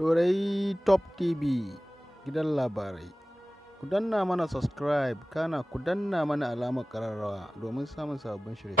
Ɗorayi Top TV gidan labarai. Ku danna mana subscribe kana ku danna mana alamar ƙararrawa domin samun sababbin shirye-shirye.